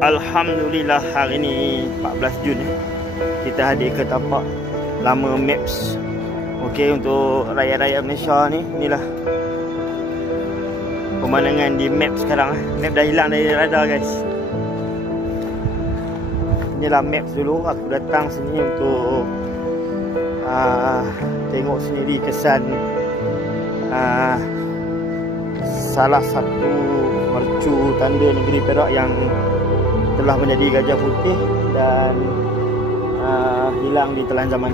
Alhamdulillah, hari ni 14 Jun kita hadir ke tapak lama Maps. Okey, untuk rakyat-rakyat Malaysia ni, inilah pemandangan di Map sekarang. Map dah hilang dari radar, guys. Inilah Maps dulu. Aku datang sini untuk tengok sendiri kesan salah satu mercu tanda negeri Perak yang telah menjadi gajah putih dan hilang di telan zaman.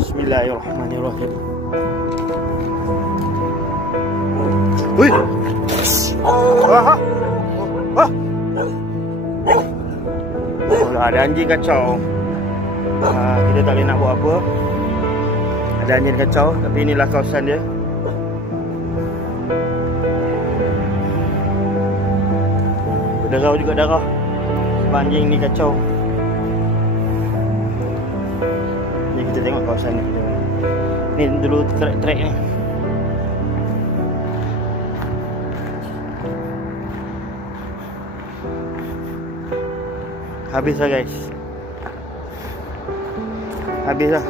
Bismillahirrahmanirrahim. Wih. Oh, ada anjing kacau. Kita tak boleh nak buat apa. Ada anjing kacau, tapi inilah kawasan dia. Berderau juga darah sebab anjing ni kacau. Ni kita tengok kawasan ni. Ni dulu trek ni. Habis lah, guys. Habis lah.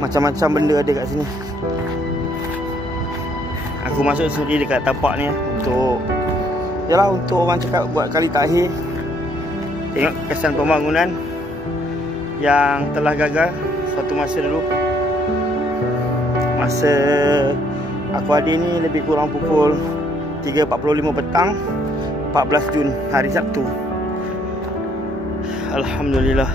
Macam-macam benda ada kat sini. Aku masuk sendiri dekat tapak ni untuk, yalah, untuk orang cakap buat kali terakhir. Tengok kesan pembangunan yang telah gagal suatu masa dulu. Masa aku hadir ni lebih kurang pukul 3.45 petang 14 Jun, hari Sabtu. Alhamdulillah.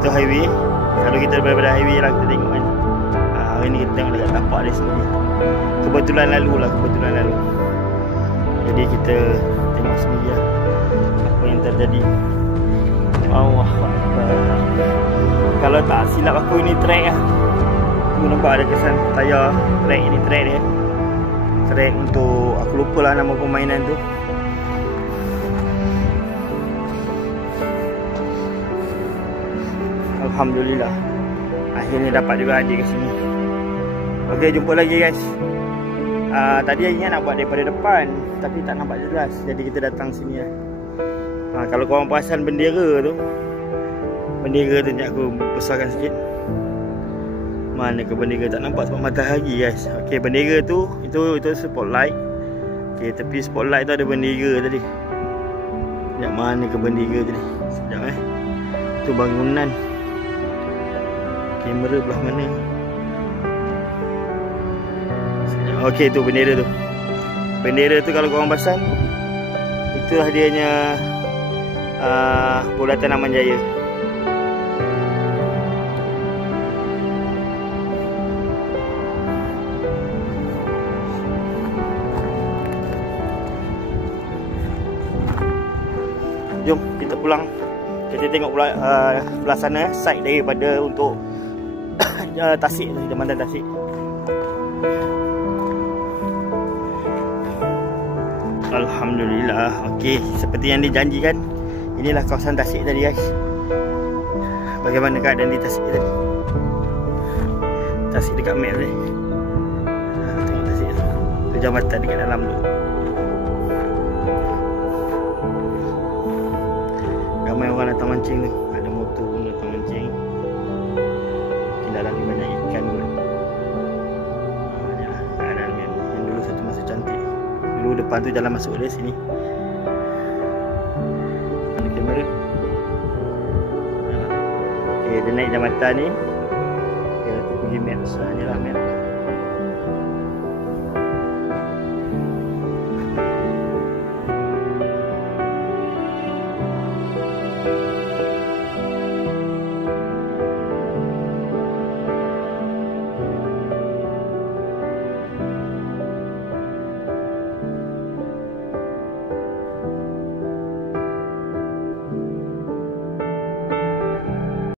Itu highway. Kalau kita daripada highway lah kita tengok kan. Hari ni kita tengok dekat tapak dia sendiri. Kebetulan lalu. Jadi kita tengok sendiri lah apa yang terjadi. Allah. Kalau tak silap aku, ini track lah. Aku nampak ada kesan tayar track. Ini track dia. Track untuk, aku lupa lah nama permainan tu. Alhamdulillah, akhirnya dapat juga hadir ke sini. Okey, jumpa lagi, guys. Tadi ingat nak buat daripada depan, tapi tak nampak jelas. Jadi kita datang sini lah. Kalau korang perasan bendera tu ni aku besarkan sikit. Mana ke bendera? Tak nampak sebab matahari, guys. Okey, bendera tu itu spotlight. Okey, tepi spotlight tu ada bendera tadi. Sekejap, mana ke bendera tadi? Sekejap tu bangunan. Kamera belah mana? Okey, tu bendera tu. Bendera tu kalau korang perasan, itulah dianya Bulatan Aman Jaya. Jom kita pulang. Kita tengok pula belah sana side daripada untuk Tasik tu, Jambatan Tasik. Alhamdulillah. Okey, seperti yang dijanjikan, inilah kawasan Tasik tadi, guys. Bagaimana keadaan di Tasik tadi? Tasik dekat map ni. Tengok Tasik tu. Tu jambatan dekat dalam tu. Ramai orang datang mancing tu. Ada motor pun datang mancing. Mungkin dalam ni banyak ikan pun. Inilah keadaan yang dulu satu masa cantik. Dulu depan tu jalan masuk dia sini. Mana kamera? Okey, dia naik jambatan ni. Okey, aku pergi Maps. Inilah Maps.